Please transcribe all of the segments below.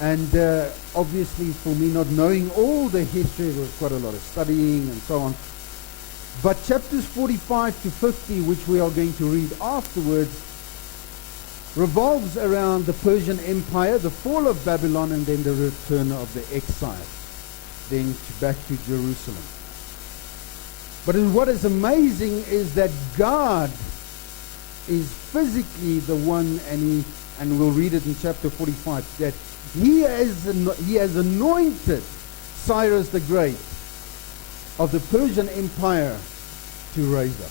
And obviously for me not knowing all the history, there was quite a lot of studying and so on. But chapters 45 to 50, which we are going to read afterwards, revolves around the Persian Empire, the fall of Babylon, and then the return of the exiles, then back to Jerusalem. But what is amazing is that God is physically the one, and we'll read it in chapter 45, that He has anointed Cyrus the Great of the Persian Empire to raise up.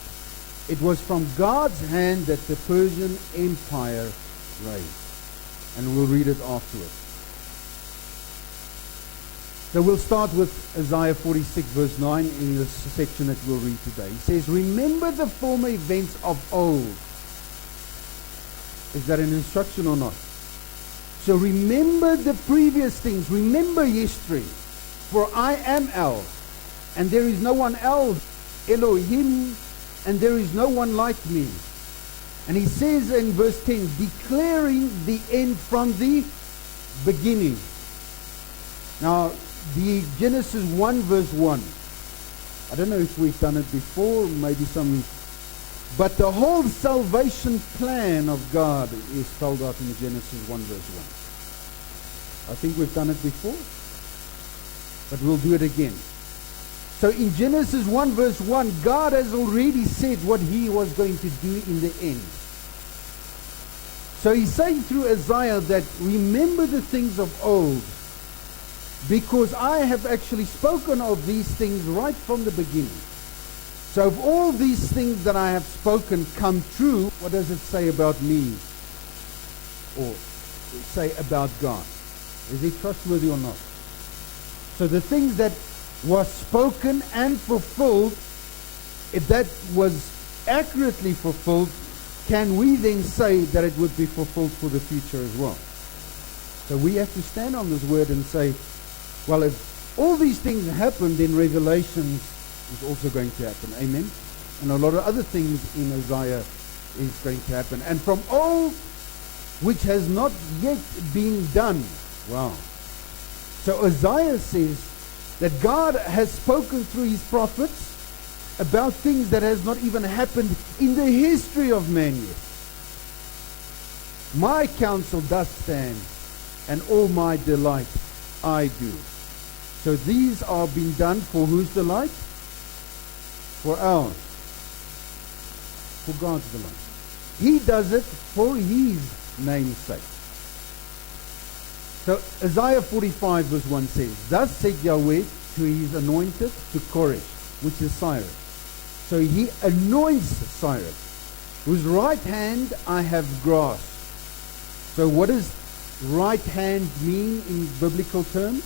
It was from God's hand that the Persian Empire raised. And we'll read it afterwards. So we'll start with Isaiah 46 verse 9 in this section that we'll read today. He says, remember the former events of old. Is that an instruction or not? So remember the previous things. Remember history. For I am El, and there is no one else. Elohim, and there is no one like me. And he says in verse 10, declaring the end from the beginning. Now, the Genesis 1 verse 1. I don't know if we've done it before, maybe some. But the whole salvation plan of God is spelled out in Genesis 1 verse 1. I think we've done it before, but we'll do it again. So in Genesis 1 verse 1, God has already said what He was going to do in the end. So He's saying through Isaiah that remember the things of old, because I have actually spoken of these things right from the beginning. So if all these things that I have spoken come true, what does it say about me? Or say about God? Is He trustworthy or not? So the things that was spoken and fulfilled, if that was accurately fulfilled, can we then say that it would be fulfilled for the future as well? So we have to stand on this word and say, well, if all these things happen, then Revelation is also going to happen. Amen? And a lot of other things in Isaiah is going to happen. And from all which has not yet been done. Wow. So Isaiah says that God has spoken through His prophets about things that has not even happened in the history of man yet. My counsel does stand, and all my delight I do. So these are being done for whose delight? For ours. For God's delight. He does it for His name's sake. So Isaiah 45 verse 1 says, thus said Yahweh to His anointed, to Koresh, which is Cyrus. So He anoints Cyrus, whose right hand I have grasped. So what does right hand mean in biblical terms?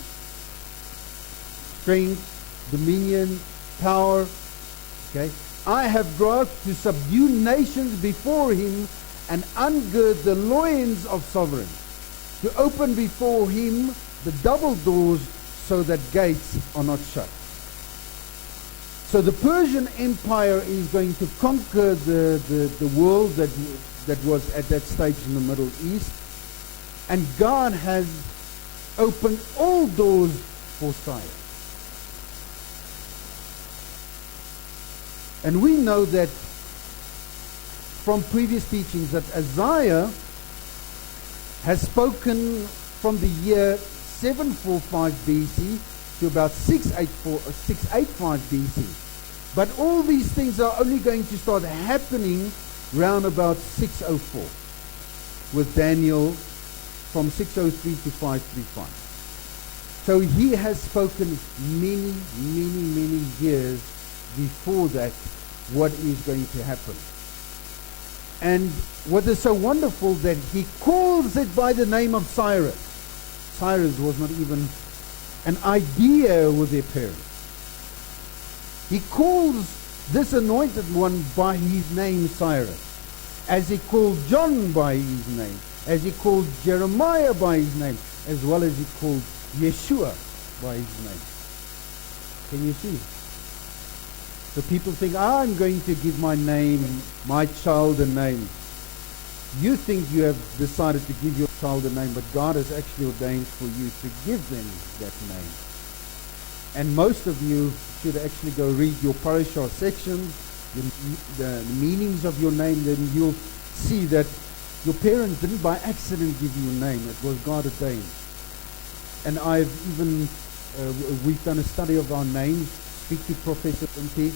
Strength, dominion, power. Okay. I have grasped to subdue nations before Him and ungird the loins of sovereigns, to open before Him the double doors so that gates are not shut. So the Persian Empire is going to conquer the world that was at that stage in the Middle East. And God has opened all doors for Cyrus. And we know that from previous teachings that Isaiah has spoken from the year 745 BC to about 685 BC. But all these things are only going to start happening round about 604 with Daniel from 603 to 535. So he has spoken many, many, many years before that what is going to happen. And what is so wonderful that he calls it by the name of Cyrus. Cyrus was not even an idea with their parents. He calls this anointed one by his name Cyrus, as he called John by his name, as he called Jeremiah by his name, as well as he called Yeshua by his name. Can you see? So people think, I'm going to give my child a name. You think you have decided to give your child a name, but God has actually ordained for you to give them that name. And most of you should actually go read your parashah section, the meanings of your name, then you'll see that your parents didn't by accident give you a name. It was God ordained. And we've done a study of our names. Speak to Professor Unti.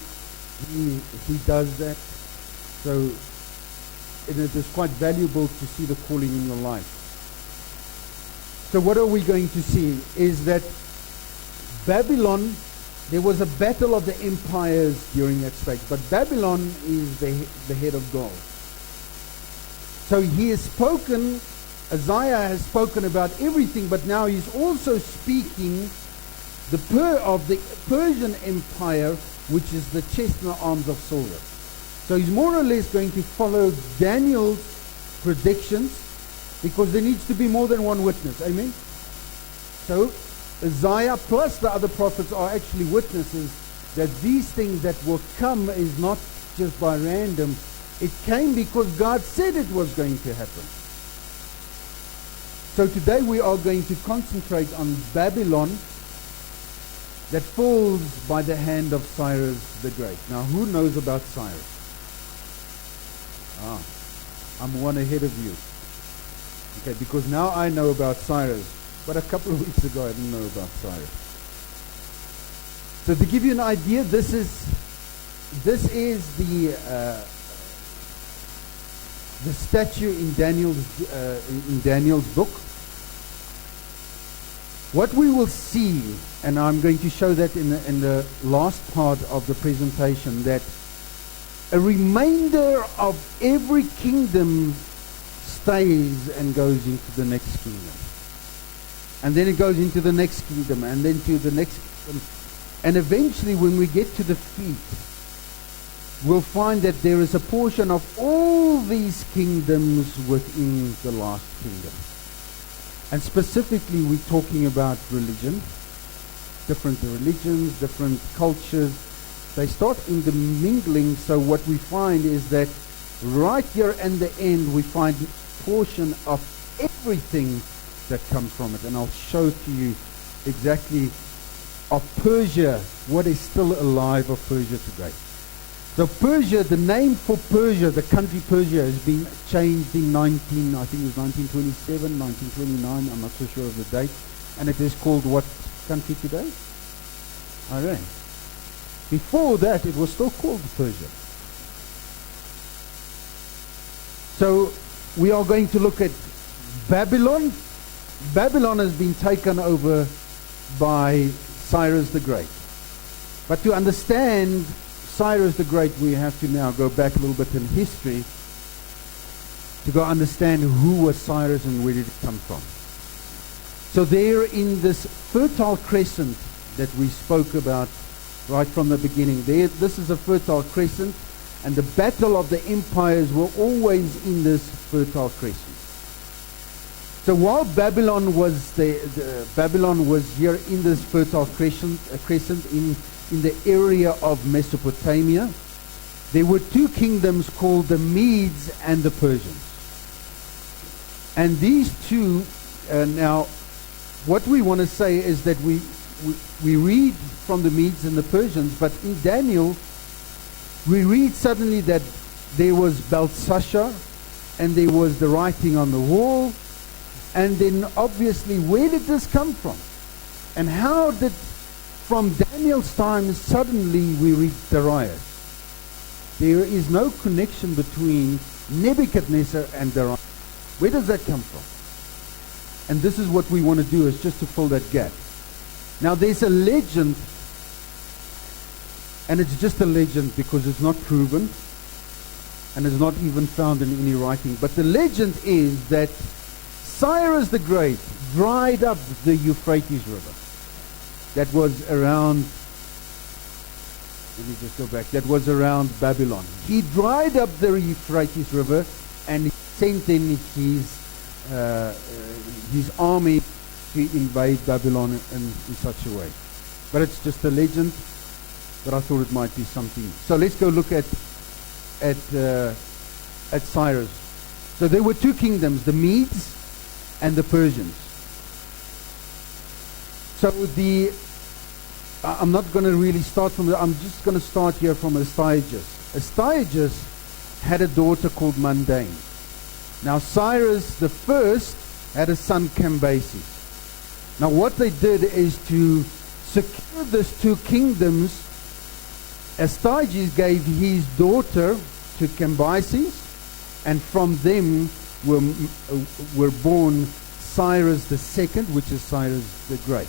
He does that. So it is quite valuable to see the calling in your life. So what are we going to see is that Babylon, there was a battle of the empires during that stage, but Babylon is the head of gold. So he has spoken, Isaiah has spoken about everything, but now he's also speaking of the Persian Empire, which is the chestnut arms of silver. So he's more or less going to follow Daniel's predictions, because there needs to be more than one witness. Amen? So Isaiah plus the other prophets are actually witnesses that these things that will come is not just by random. It came because God said it was going to happen. So today we are going to concentrate on Babylon that falls by the hand of Cyrus the Great. Now, who knows about Cyrus? I'm one ahead of you. Okay, because now I know about Cyrus, but a couple of weeks ago I didn't know about Cyrus. So to give you an idea, this is the statue in Daniel's book. What we will see, and I'm going to show that in the last part of the presentation, that a remainder of every kingdom stays and goes into the next kingdom. And then it goes into the next kingdom, and then to the next kingdom. And eventually, when we get to the feet, we'll find that there is a portion of all these kingdoms within the last kingdom. And specifically, we're talking about religion, different religions, different cultures. They start intermingling, so what we find is that right here in the end, we find a portion of everything that comes from it. And I'll show to you exactly of Persia, what is still alive of Persia today. So Persia, the name for Persia, the country Persia, has been changed in 1927, 1929, I'm not so sure of the date. And it is called what country today? Iran. Before that, it was still called Persia. So we are going to look at Babylon. Babylon has been taken over by Cyrus the Great. But to understand Cyrus the Great, we have to now go back a little bit in history to go understand who was Cyrus and where did it come from. So there in this Fertile Crescent that we spoke about right from the beginning, this is a Fertile Crescent, and the battle of the empires were always in this Fertile Crescent. So while Babylon was Babylon was here in this Fertile Crescent in the area of Mesopotamia, there were two kingdoms called the Medes and the Persians. And these two, now, what we want to say is that we read from the Medes and the Persians, but in Daniel, we read suddenly that there was Belshazzar, and there was the writing on the wall, and then obviously, where did this come from? And how did, from Daniel's time, suddenly we read Darius? There is no connection between Nebuchadnezzar and Darius. Where does that come from? And this is what we want to do, is just to fill that gap. Now there's a legend, and it's just a legend because it's not proven, and it's not even found in any writing. But the legend is that Cyrus the Great dried up the Euphrates River. That was around, let me just go back, that was around Babylon. He dried up the Euphrates River, and he sent in his army to invade Babylon in such a way. But it's just a legend, but I thought it might be something. So let's go look at Cyrus. So there were two kingdoms, the Medes and the Persians. So I'm not going to really start from I'm just going to start here from Astyages. Astyages had a daughter called Mandane. Now Cyrus the first had a son, Cambyses. Now what they did is to secure these two kingdoms. Astyages gave his daughter to Cambyses, and from them were born Cyrus the second, which is Cyrus the Great.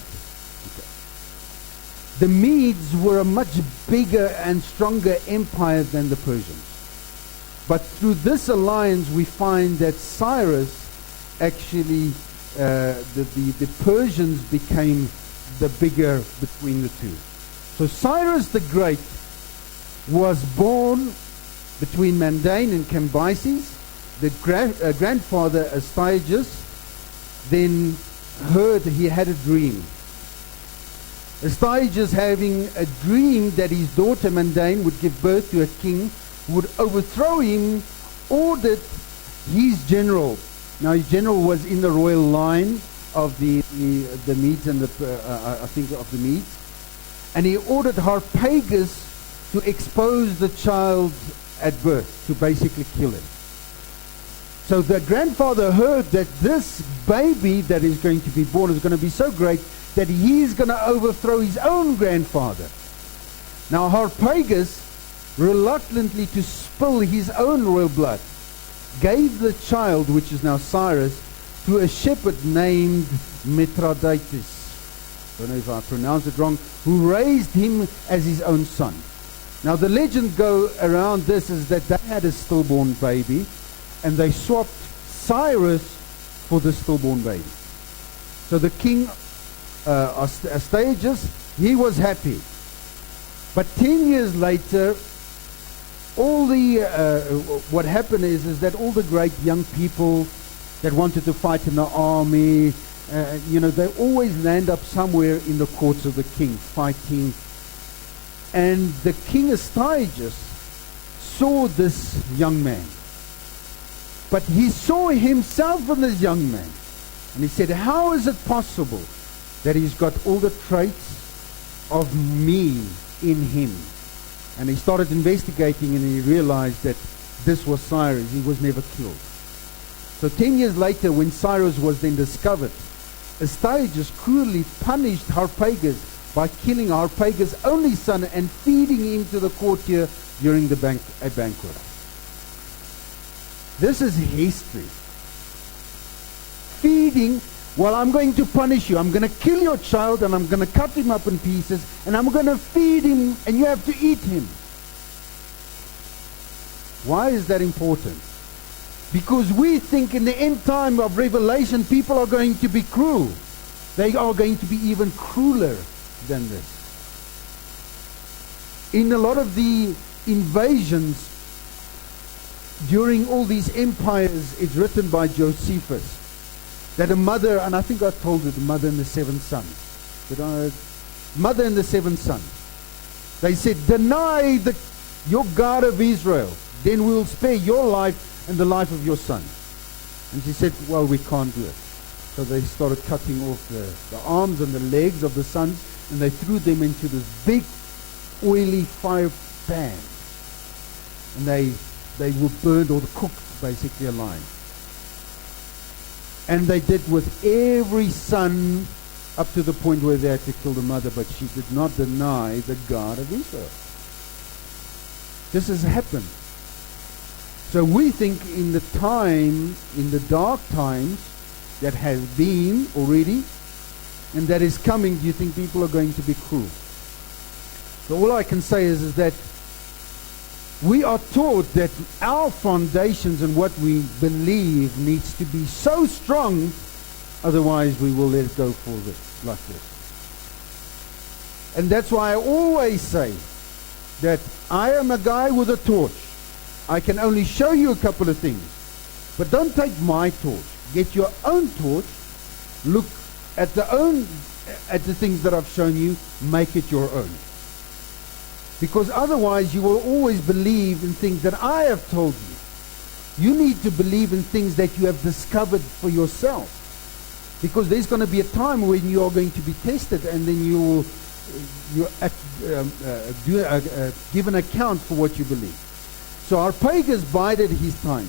Okay. The Medes were a much bigger and stronger empire than the Persians. But through this alliance, we find that Cyrus actually, the Persians became the bigger between the two. So Cyrus the Great was born between Mandane and Cambyses. The grandfather Astyages then heard he had a dream. Astyages, having a dream that his daughter Mandane would give birth to a king who would overthrow him, ordered his general. Now his general was in the royal line of the Medes and I think of the Medes, and he ordered Harpagus to expose the child at birth, to basically kill him. So the grandfather heard that this baby that is going to be born is going to be so great that he is going to overthrow his own grandfather. Now Harpagus, reluctantly to spill his own royal blood, gave the child, which is now Cyrus, to a shepherd named Mithridates, I don't know if I pronounced it wrong, who raised him as his own son. Now the legend go around this is that they had a stillborn baby, and they swapped Cyrus for the stillborn baby. So the king Astyages, he was happy. But 10 years later, all the what happened is that all the great young people that wanted to fight in the army, they always land up somewhere in the courts of the king fighting. And the king Astyages saw this young man. But he saw himself in this young man. And he said, how is it possible that he's got all the traits of me in him? And he started investigating, and he realized that this was Cyrus. He was never killed. So 10 years later, when Cyrus was then discovered, Astyages cruelly punished Harpagus by killing Harpagus' only son and feeding him to the courtier during a banquet. This is history. Feeding, well, I'm going to punish you. I'm going to kill your child, and I'm going to cut him up in pieces, and I'm going to feed him, and you have to eat him. Why is that important? Because we think in the end time of Revelation, people are going to be cruel. They are going to be even crueler than this. In a lot of the invasions during all these empires, it's written by Josephus that a mother, and I think I told you, the mother and the 7 sons. Mother and the 7 sons. They said, deny your God of Israel, then we will spare your life and the life of your son. And she said, well, we can't do it. So they started cutting off the arms and the legs of the sons, and they threw them into this big oily fire pan. And they were burned or cooked basically alive. And they did with every son up to the point where they had to kill the mother, but she did not deny the God of Israel. This has happened. So we think in the dark times that has been already and that is coming, do you think people are going to be cruel? So all I can say is that we are taught that our foundations and what we believe needs to be so strong, otherwise we will let it go for this, like this. And that's why I always say that I am a guy with a torch. I can only show you a couple of things. But don't take my torch. Get your own torch. Look at the things that I've shown you. Make it your own. Because otherwise you will always believe in things that I have told you. you need to believe in things that you have discovered for yourself. Because there's going to be a time when you are going to be tested, and then you give an account for what you believe. So Harpagus bided his time.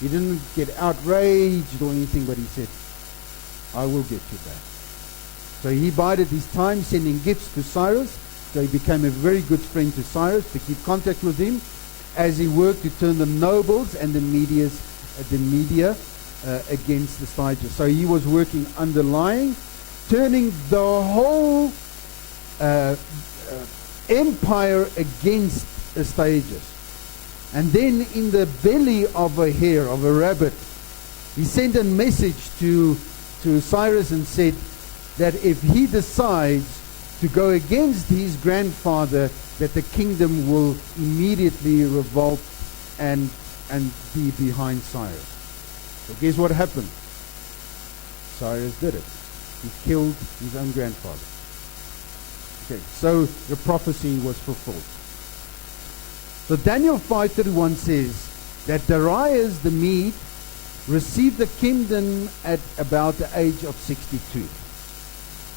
He didn't get outraged or anything, but he said, I will get you back. So he bided his time, sending gifts to Cyrus. So he became a very good friend to Cyrus, to keep contact with him as he worked to turn the nobles and the media against the Astyages. So he was working underlying, turning the whole empire against Astyages. And then in the belly of a hare, of a rabbit, he sent a message to Cyrus and said that if he decides to go against his grandfather, that the kingdom will immediately revolt and be behind Cyrus. So guess what happened? Cyrus did it. He killed his own grandfather. Okay, so the prophecy was fulfilled. So Daniel 5:31 says that Darius the Mede received the kingdom at about the age of 62.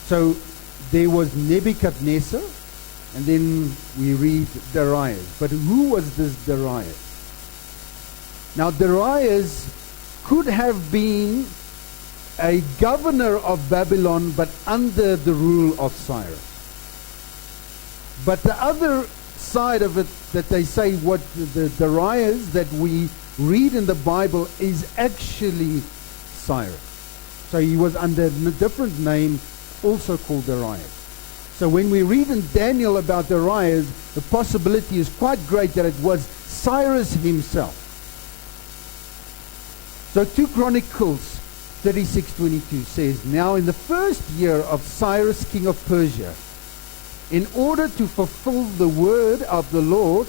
So there was Nebuchadnezzar, and then we read Darius. But who was this Darius? Now Darius could have been a governor of Babylon, but under the rule of Cyrus. But the other side of it, that they say what the Darius that we read in the Bible is actually Cyrus. So he was under a different name, also called Darius. So when we read in Daniel about Darius, the possibility is quite great that it was Cyrus himself. So 2 Chronicles 36:22 says, Now in the first year of Cyrus king of Persia, in order to fulfill the word of the Lord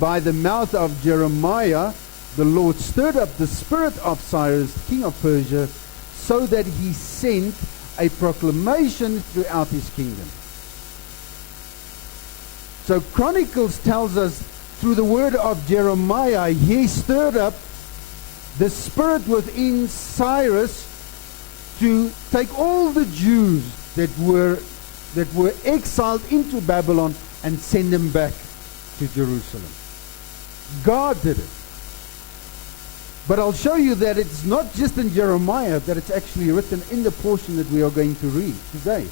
by the mouth of Jeremiah, the Lord stirred up the spirit of Cyrus king of Persia, so that he sent a proclamation throughout his kingdom. So Chronicles tells us through the word of Jeremiah, he stirred up the spirit within Cyrus to take all the Jews that were exiled into Babylon and send them back to Jerusalem. God did it. But I'll show you that it's not just in Jeremiah, that it's actually written in the portion that we are going to read today.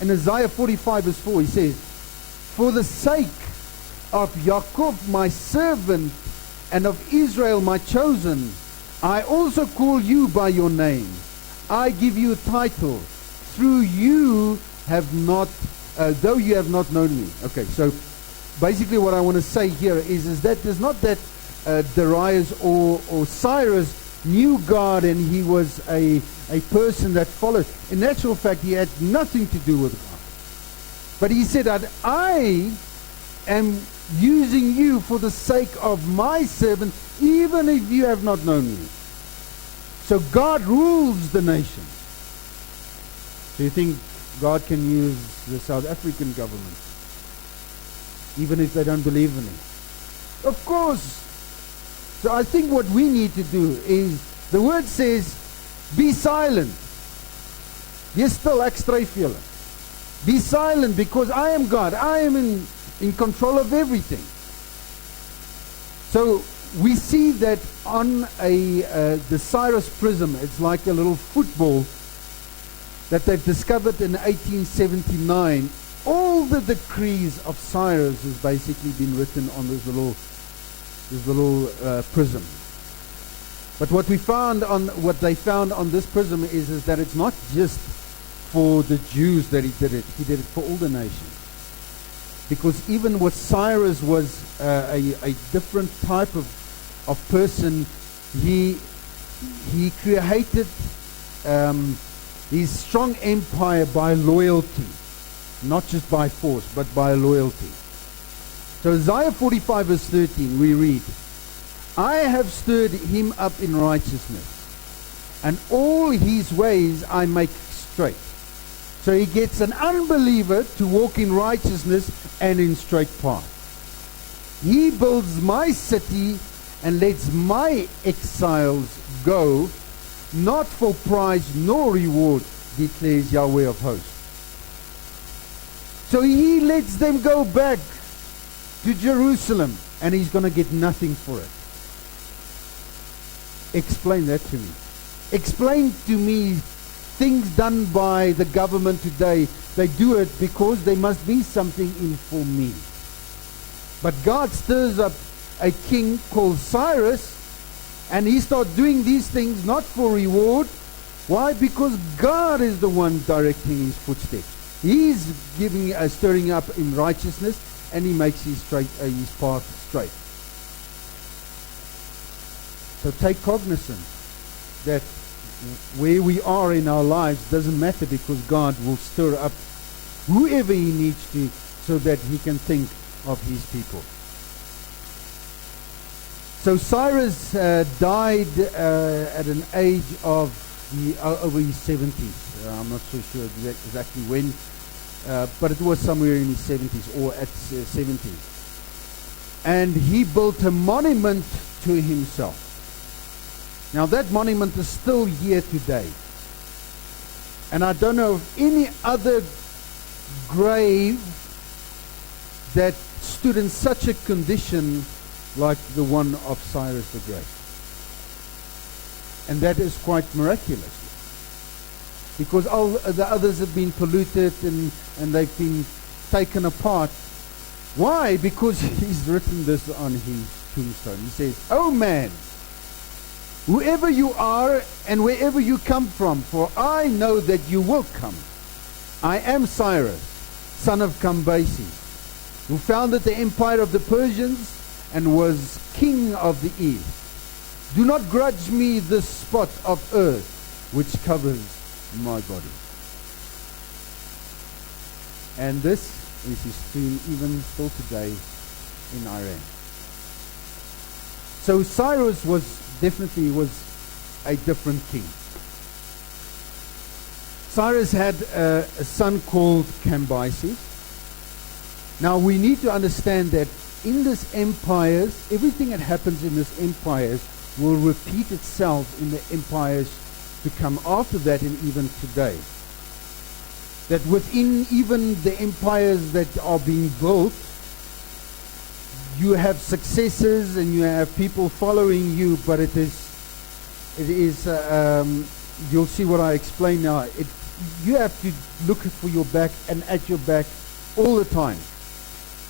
In Isaiah 45 verse 4, he says, For the sake of Jacob my servant and of Israel my chosen, I also call you by your name. I give you a title. Through you have not, though you have not known me. Okay, so basically what I want to say here is that there's not that Darius or Cyrus knew God and he was a person that followed. In actual fact, he had nothing to do with God. But he said that I am using you for the sake of my servant, even if you have not known me. So God rules the nation. Do you think God can use the South African government, even if they don't believe in it? Of course. So I think what we need to do is, the word says, be silent. Yes, still extra feel. Be silent, because I am God. I am in control of everything. So we see that on the Cyrus prism, it's like a little football that they've discovered in 1879. All the decrees of Cyrus has basically been written on this little prism. But what they found on this prism is that it's not just for the Jews that he did it for all the nations. Because even with Cyrus was a different type of person. He created his strong empire by loyalty, not just by force, but by loyalty. So Isaiah 45 verse 13, we read, I have stirred him up in righteousness, and all his ways I make straight. So he gets an unbeliever to walk in righteousness and in straight path. He builds my city and lets my exiles go, not for prize nor reward, declares Yahweh of hosts. So he lets them go back to Jerusalem, and he's going to get nothing for it. Explain that to me. Explain to me things done by the government today. They do it because there must be something in for me. But God stirs up a king called Cyrus, and he starts doing these things not for reward. Why? Because God is the one directing his footsteps. He's stirring up in righteousness, and he makes his path straight. So take cognizance that where we are in our lives doesn't matter, because God will stir up whoever he needs to so that he can think of his people. So Cyrus died at an age of over his 70s. I'm not so sure exactly when, but it was somewhere in his 70s or at 70. And he built a monument to himself. Now that monument is still here today. And I don't know of any other grave that stood in such a condition like the one of Cyrus the Great. And that is quite miraculous, because all the others have been polluted and they've been taken apart. Why? Because he's written this on his tombstone. He says, "Oh man, whoever you are and wherever you come from, for I know that you will come. I am Cyrus, son of Cambyses, who founded the empire of the Persians and was king of the east. Do not grudge me this spot of earth which covers my body." And this is his tomb even still today in Iran. So Cyrus was definitely a different king. Cyrus had a son called Cambyses. Now we need to understand that in this empires, everything that happens in this empires will repeat itself in the empires to come after that, and even today. That within even the empires that are being built, you have successes and you have people following you, but it is you'll see what I explain now. You have to look for your back and at your back all the time,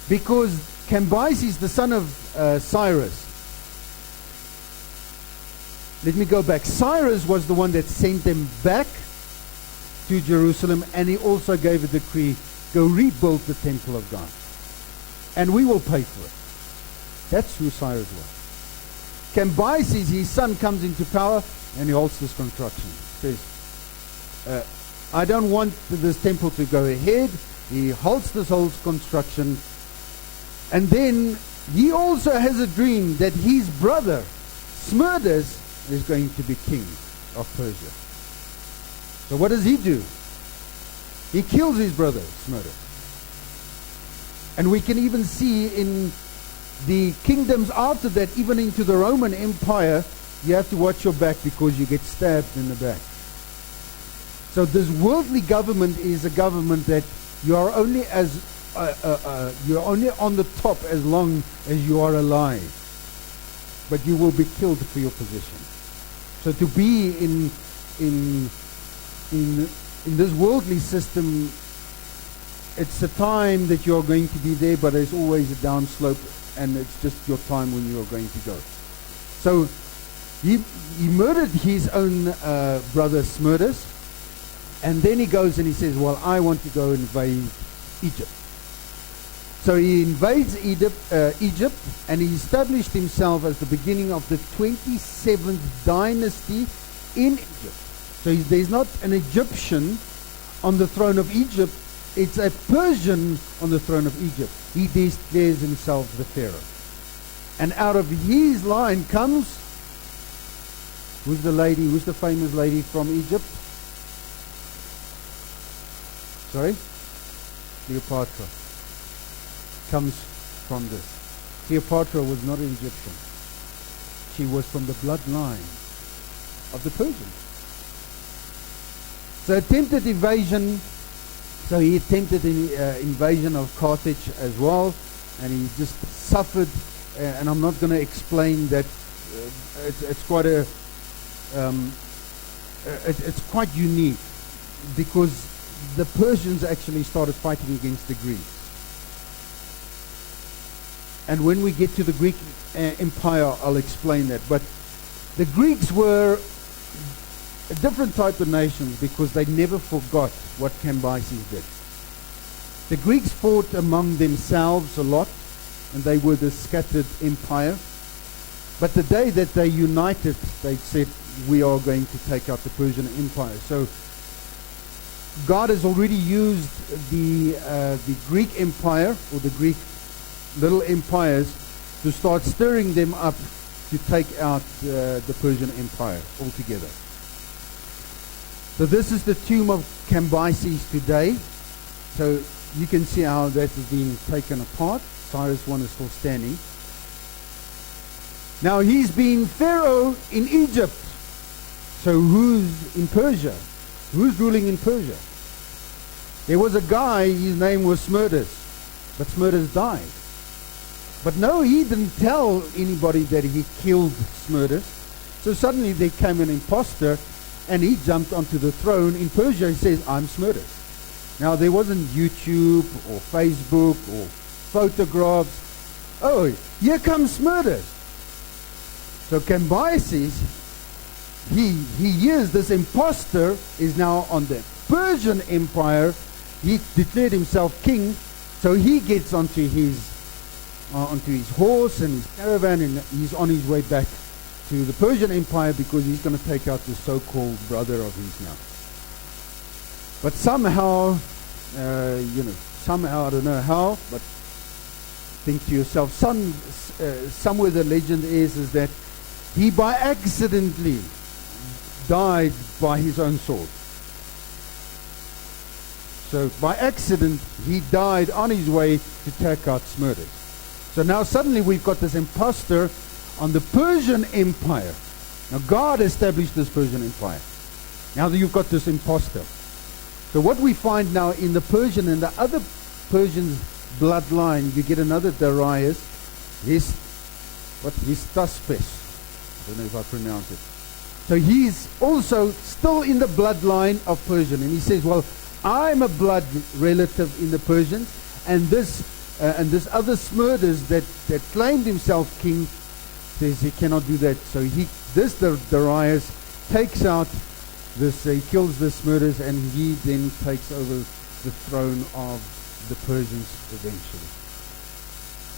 because Cambyses, the son of Cyrus. Let me go back. Cyrus was the one that sent them back to Jerusalem, and he also gave a decree, go rebuild the temple of God, and we will pay for it. That's who Cyrus was. Cambyses, his son, comes into power, and he halts this construction. Says, I don't want this temple to go ahead. He halts this whole construction. And then he also has a dream that his brother, Smerdis, is going to be king of Persia. So what does he do? He kills his brother, Smerdis. And we can even see in the kingdoms after that, even into the Roman Empire, you have to watch your back because you get stabbed in the back. So this worldly government is a government that you are only you're only on the top as long as you are alive, but you will be killed for your position. So to be in this worldly system, it's a time that you're going to be there, but there's always a downslope, and it's just your time when you are going to go. So he murdered his own brother Smerdis, and then he goes and he says, well, I want to go invade Egypt. So he invades Egypt, and he established himself as the beginning of the 27th dynasty in Egypt. So there's not an Egyptian on the throne of Egypt, it's a Persian on the throne of Egypt. He declares himself the Pharaoh. And out of his line comes, who's the famous lady from Egypt? Sorry? Cleopatra. Comes from this. Cleopatra was not an Egyptian. She was from the bloodline of the Persians. So attempted invasion. So he attempted an invasion of Carthage as well, and he just suffered. And I'm not going to explain that. It's quite a. It's quite unique, because the Persians actually started fighting against the Greeks. And when we get to the Greek Empire, I'll explain that. But the Greeks were a different type of nation, because they never forgot what Cambyses did. The Greeks fought among themselves a lot, and they were the scattered empire. But the day that they united, they said, we are going to take out the Persian Empire. So God has already used the Greek Empire, or the Greek little empires, to start stirring them up to take out the Persian Empire altogether. So this is the tomb of Cambyses today. So you can see how that has been taken apart. Cyrus I is still standing. Now he's been Pharaoh in Egypt. So who's in Persia? Who's ruling in Persia? There was a guy, his name was Smerdis, but Smerdis died. But no, he didn't tell anybody that he killed Smerdis. So suddenly there came an imposter, and he jumped onto the throne in Persia. He says, I'm Smerdis. Now there wasn't YouTube or Facebook or photographs. Oh, here comes Smerdis. So Cambyses, he hears this imposter is now on the Persian Empire. He declared himself king, so he gets onto his horse and his caravan, and he's on his way back to the Persian Empire, because he's going to take out the so-called brother of his now. But somehow, somehow, I don't know how, but think to yourself, somewhere the legend is that he by accidentally died by his own sword. So by accident, he died on his way to take out Smerdis. So now suddenly we've got this imposter on the Persian Empire. Now God established this Persian Empire. Now that you've got this imposter. So what we find now in the Persian and the other Persians bloodline, you get another Darius, Histaspes. I don't know if I pronounce it. So he's also still in the bloodline of Persian, and he says, well, I'm a blood relative in the Persians, and this other Smerdis that claimed himself king says he cannot do that. So this Darius takes out this, he kills the Smerdis, and he then takes over the throne of the Persians eventually.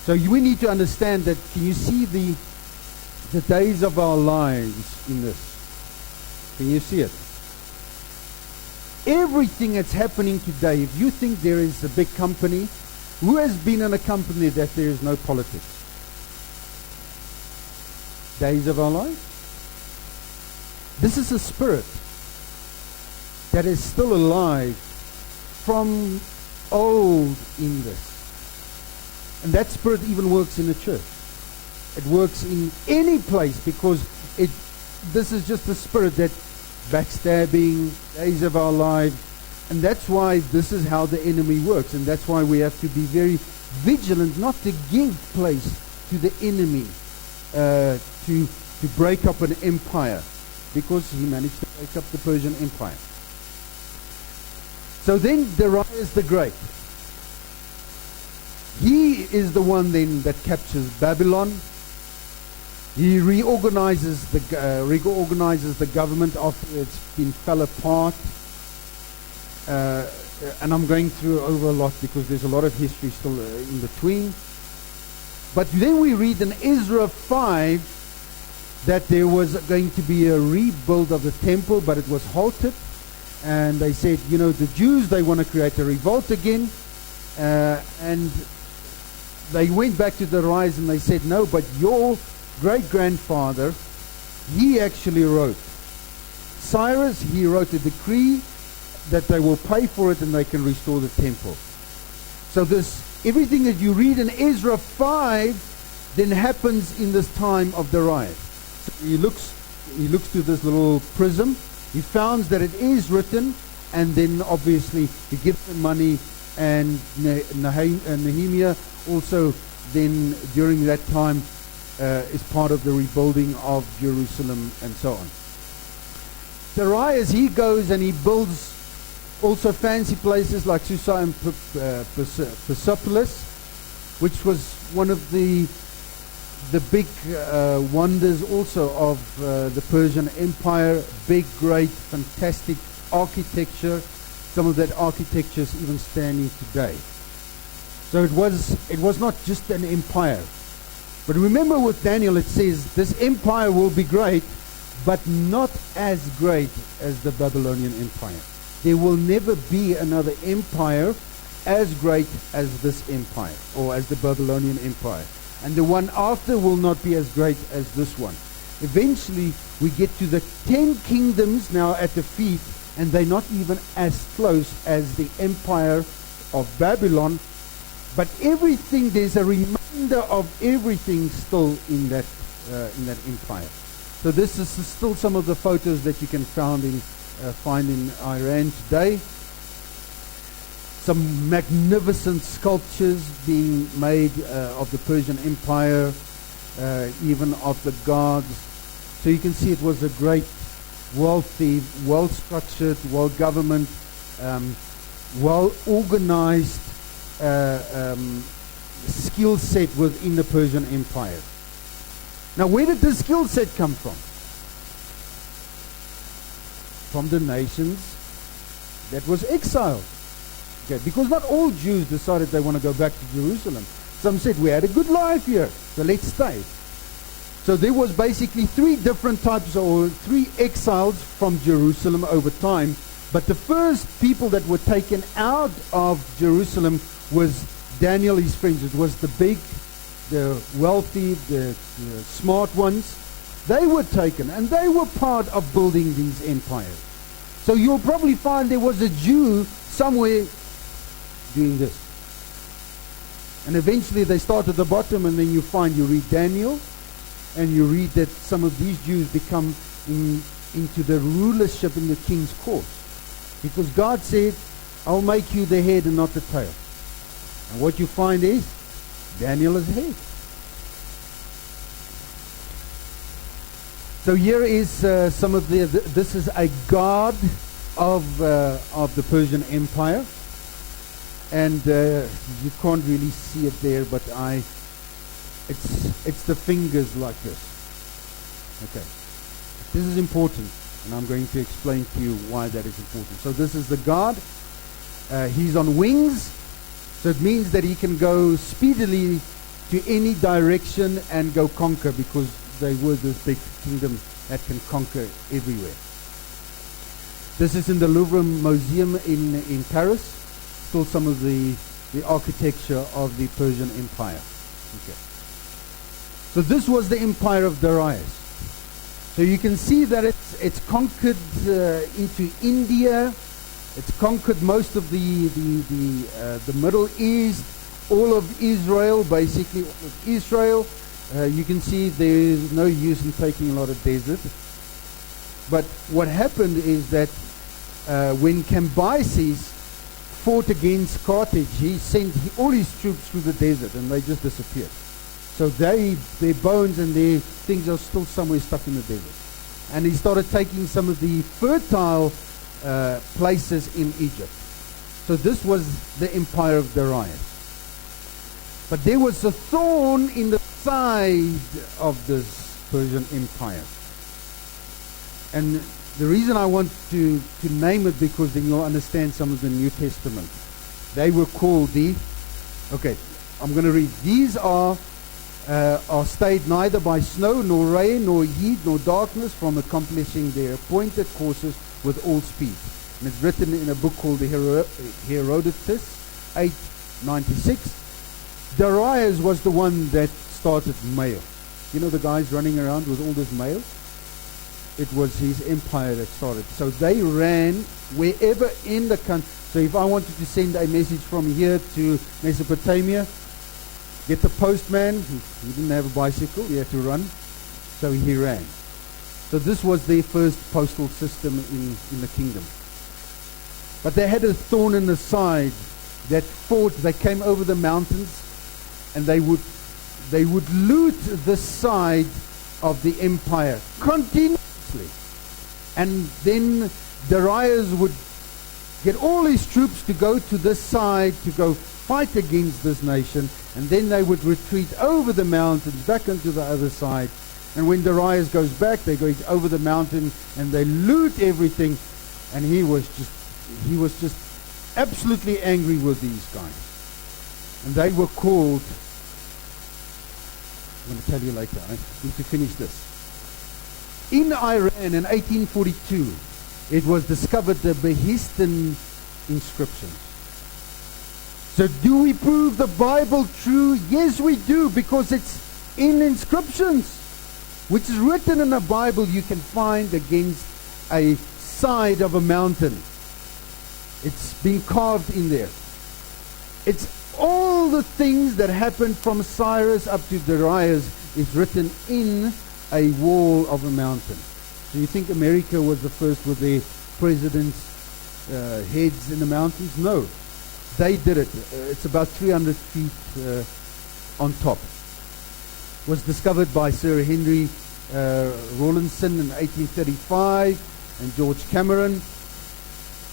So we need to understand that. Can you see the days of our lives in this? Can you see it? Everything that's happening today, if you think there is a big company, who has been in a company that there is no politics? Days of our life? This is a spirit that is still alive from old in this. And that spirit even works in the church. It works in any place, because this is just the spirit that backstabbing, days of our life. And that's why this is how the enemy works. And that's why we have to be very vigilant not to give place to the enemy to break up an empire, because he managed to break up the Persian Empire. So then Darius the Great, he is the one then that captures Babylon. He reorganizes the government after it's been fell apart. And I'm going through over a lot because there's a lot of history still in between. But then we read in Ezra 5 that there was going to be a rebuild of the temple, but it was halted. And they said, the Jews, they want to create a revolt again. And they went back to Darius and they said, no, but your great-grandfather, he actually wrote. Cyrus, he wrote a decree that they will pay for it and they can restore the temple. So everything that you read in Ezra 5 then happens in this time of Darius. So he looks through this little prism. He finds that it is written, and then obviously he gives them money, and Nehemiah also then during that time is part of the rebuilding of Jerusalem and so on. Darius, he goes and he builds also fancy places like Susa and Persepolis, which was one of the big wonders also of the Persian Empire. Big, great, fantastic architecture. Some of that architecture is even standing today. So it was not just an empire. But remember with Daniel it says this empire will be great, but not as great as the Babylonian Empire. There will never be another empire as great as this empire, or as the Babylonian Empire. And the one after will not be as great as this one. Eventually we get to the 10 kingdoms now at the feet, and they're not even as close as the empire of Babylon. But everything, there's a remainder of everything still in that empire. So this is still some of the photos that you can find in Iran today. Some magnificent sculptures being made of the Persian Empire, even of the gods. So you can see it was a great, wealthy, well-structured, well-government, well-organized skill set within the Persian Empire. Now, where did the skill set come from? From the nations that was exiled. Okay, because not all Jews decided they want to go back to Jerusalem. Some said, we had a good life here, so let's stay. So there was basically 3 different types, or 3 exiles from Jerusalem over time. But the first people that were taken out of Jerusalem was Daniel, his friends. It was the big, the wealthy, the smart ones. They were taken, and they were part of building these empires. So you'll probably find there was a Jew somewhere doing this. And eventually they start at the bottom, and then you read Daniel, and you read that some of these Jews become into the rulership in the king's court. Because God said, I'll make you the head and not the tail. And what you find is, Daniel is head. So here is some of this is a god of the Persian Empire. And you can't really see it there, but it's the fingers like this. Okay. This is important, and I'm going to explain to you why that is important. So this is the god. He's on wings, so it means that he can go speedily to any direction and go conquer, because they were this big kingdom that can conquer everywhere. This is in the Louvre Museum in Paris. Still some of the architecture of the Persian Empire. Okay. So this was the empire of Darius. So you can see that it's conquered into India. It's conquered most of the Middle East, all of Israel, basically all of Israel. You can see there's no use in taking a lot of desert. But what happened is that when Cambyses fought against Carthage, he sent all his troops through the desert, and they just disappeared. So their bones and their things are still somewhere stuck in the desert. And he started taking some of the fertile places in Egypt. So this was the empire of Darius. But there was a thorn in the side of this Persian empire. And the reason I want to name it, because then you'll understand some of the New Testament. They were called okay, I'm going to read. These are stayed neither by snow, nor rain, nor heat, nor darkness, from accomplishing their appointed courses with all speed. And it's written in a book called the Herodotus, 896. Darius was the one that started mail. You know the guys running around with all this mail? It was his empire that started. So they ran wherever in the country. So if I wanted to send a message from here to Mesopotamia, get the postman. He didn't have a bicycle. He had to run. So he ran. So this was their first postal system in the kingdom. But they had a thorn in the side that fought. They came over the mountains, and they would loot the side of the empire continuously. And then Darius would get all his troops to go to this side to go fight against this nation, and then they would retreat over the mountains back onto the other side. And when Darius goes back, they go over the mountain and they loot everything, and he was just absolutely angry with these guys. And they were called, I'm going to tell you later, I need to finish this. In Iran in 1842, it was discovered the Behistun inscriptions. So do we prove the Bible true? Yes, we do, because it's in inscriptions, which is written in a Bible you can find against a side of a mountain. It's been carved in there. It's all the things that happened from Cyrus up to Darius is written in a wall of a mountain. So you think America was the first with their president's heads in the mountains? No. They did it. It's about 300 feet on top. Was discovered by Sir Henry Rawlinson in 1835 and George Cameron.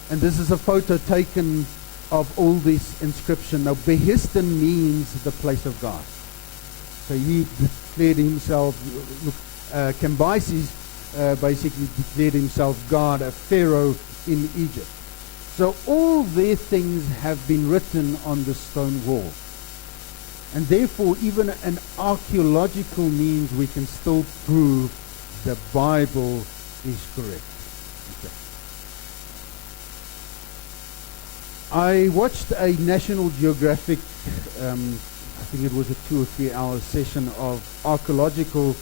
And this is a photo taken of all this inscription. Now, Behistun means the place of God. So he declared himself, Cambyses basically declared himself God, a pharaoh in Egypt. So all their things have been written on the stone wall. And therefore, even an archaeological means we can still prove the Bible is correct. Okay. I watched a National Geographic, I think it was a 2 or 3 hour session of archaeological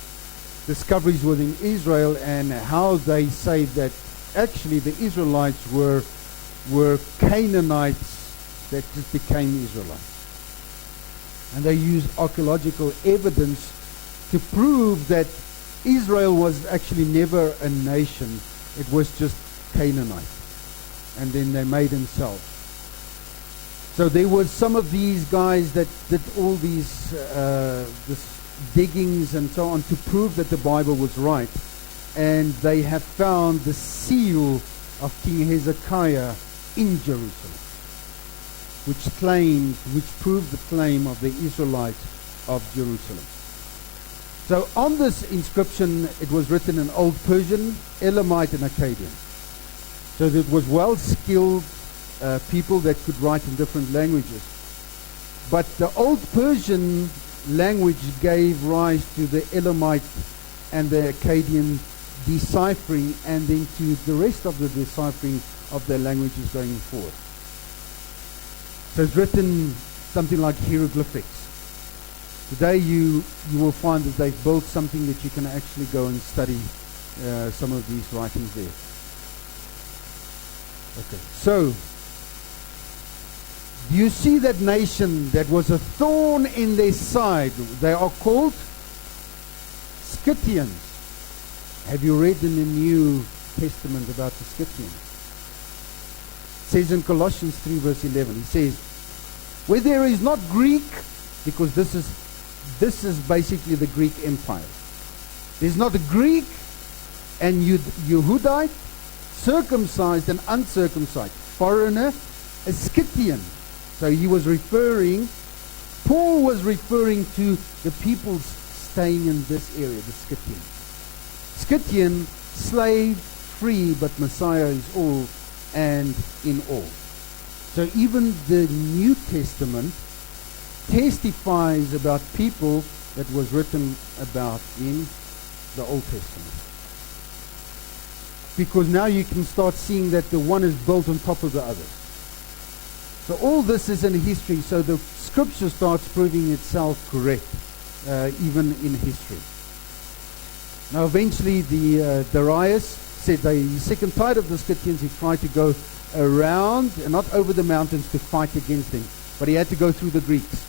discoveries within Israel, and how they say that actually the Israelites were Canaanites that just became Israelites. And they use archaeological evidence to prove that Israel was actually never a nation. It was just Canaanite. And then they made themselves. So there was some of these guys that did all these this diggings and so on to prove that the Bible was right. And they have found the seal of King Hezekiah in Jerusalem, which proved the claim of the Israelites of Jerusalem. So on this inscription, it was written in Old Persian, Elamite, and Akkadian. So it was well-skilled people that could write in different languages. But the Old Persian language gave rise to the Elamite and the Akkadian deciphering, and then to the rest of the deciphering of their languages going forward. So it's written something like hieroglyphics. Today you will find that they've built something that you can actually go and study some of these writings there. Okay, so do you see that nation that was a thorn in their side? They are called Scythians. Have you read in the New Testament about the Scythians? It says in Colossians 3 verse 11, he says, where there is not Greek, because this is basically the Greek Empire. There's not a Greek and Yehudite, circumcised and uncircumcised, foreigner, a Scythian. So Paul was referring to the peoples staying in this area, the Scythians. Scythian, slave, free, but Messiah is all and in all. So even the New Testament testifies about people that was written about in the Old Testament. Because now you can start seeing that the one is built on top of the other. So all this is in history, so the scripture starts proving itself correct, even in history. Now eventually the Darius said he's sick and tired of the Scythians. He tried to go around, and not over the mountains to fight against them, but he had to go through the Greeks.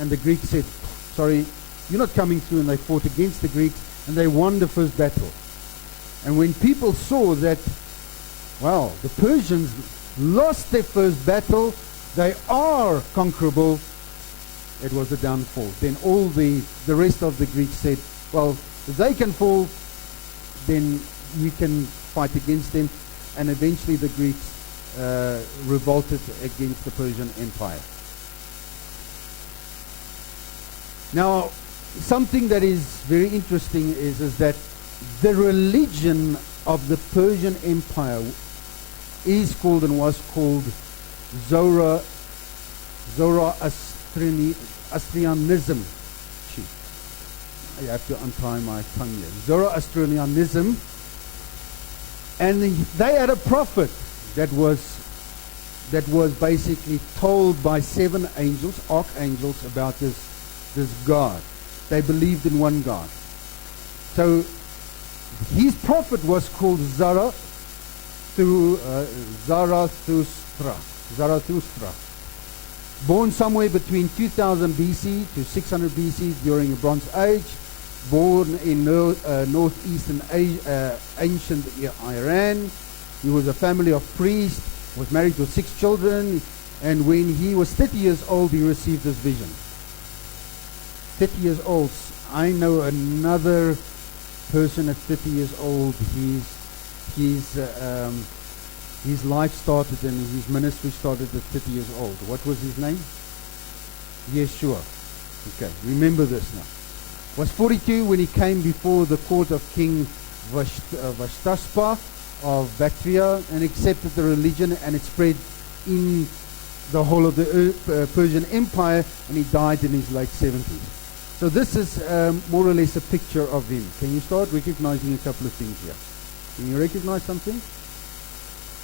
And the Greeks said, sorry, you're not coming through, and they fought against the Greeks, and they won the first battle. And when people saw that, well, the Persians lost their first battle, they are conquerable, it was a downfall. Then all the rest of the Greeks said, well, if they can fall, then we can fight against them. And eventually the Greeks revolted against the Persian Empire. Now, something that is very interesting is that the religion of the Persian Empire is called and was called Zoroastrianism. I have to untie my tongue here. Zoroastrianism. And they had a prophet that was basically told by 7 angels, archangels, about this God. They believed in one God. So his prophet was called Zarathustra. Born somewhere between 2000 BC to 600 BC during the Bronze Age. Born in northeastern ancient Iran. He was a family of priests, was married to 6 children, and when he was 30 years old, he received this vision. 30 years old. I know another person at 30 years old. His life started and his ministry started at 30 years old. What was his name? Yeshua. Okay, remember this now. Was 42 when he came before the court of King Vashtaspa of Bactria and accepted the religion, and it spread in the whole of the Persian Empire, and he died in his late 70s. So this is more or less a picture of him. Can you start recognizing a couple of things here? Can you recognize something?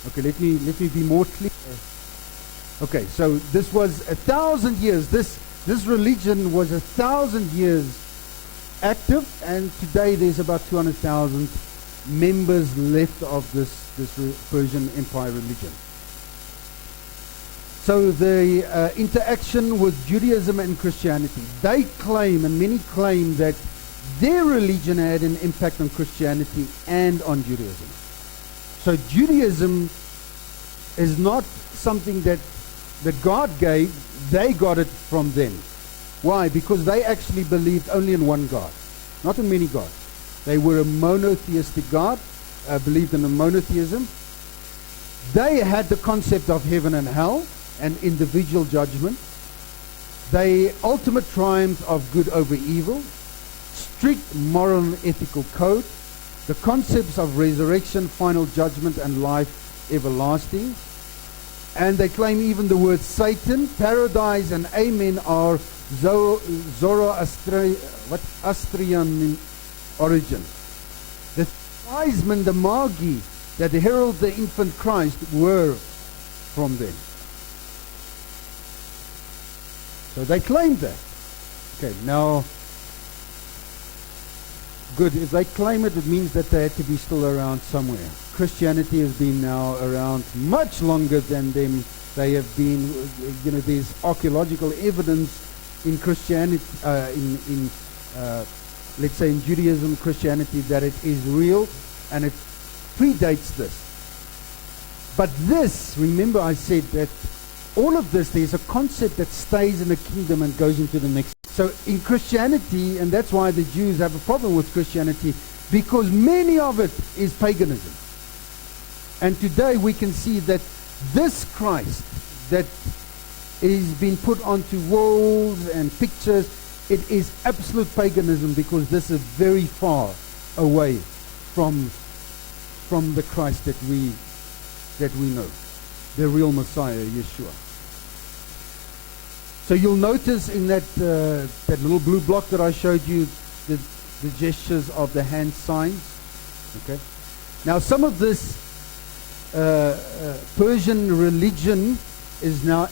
Okay, let me be more clear. Okay, so this was 1,000 years. This religion was 1,000 years active, and today there's about 200,000 members left of this Persian Empire religion. So the interaction with Judaism and Christianity, they claim, and many claim, that their religion had an impact on Christianity and on Judaism. So Judaism is not something that God gave, they got it from them. Why? Because they actually believed only in one God, not in many gods. They were a monotheistic God, believed in a monotheism. They had the concept of heaven and hell and individual judgment. The ultimate triumph of good over evil, strict moral and ethical code, the concepts of resurrection, final judgment, and life everlasting. And they claim even the word Satan, paradise, and amen are Zoroastrian origin. The wise men, the Magi, that herald the infant Christ, were from them. So they claimed that. Okay, now, good. If they claim it, it means that they had to be still around somewhere. Christianity has been now around much longer than them. They have been, there's archaeological evidence in Christianity, let's say in Judaism, Christianity, that it is real, and it predates this. But this, remember I said that all of this, there's a concept that stays in the kingdom and goes into the next. So in Christianity, and that's why the Jews have a problem with Christianity, because many of it is paganism. And today we can see that this Christ that is being put onto walls and pictures, it is absolute paganism, because this is very far away from the Christ that we know, the real Messiah, Yeshua. So you'll notice in that little blue block that I showed you, the gestures of the hand signs. Okay. Now some of this Persian religion is now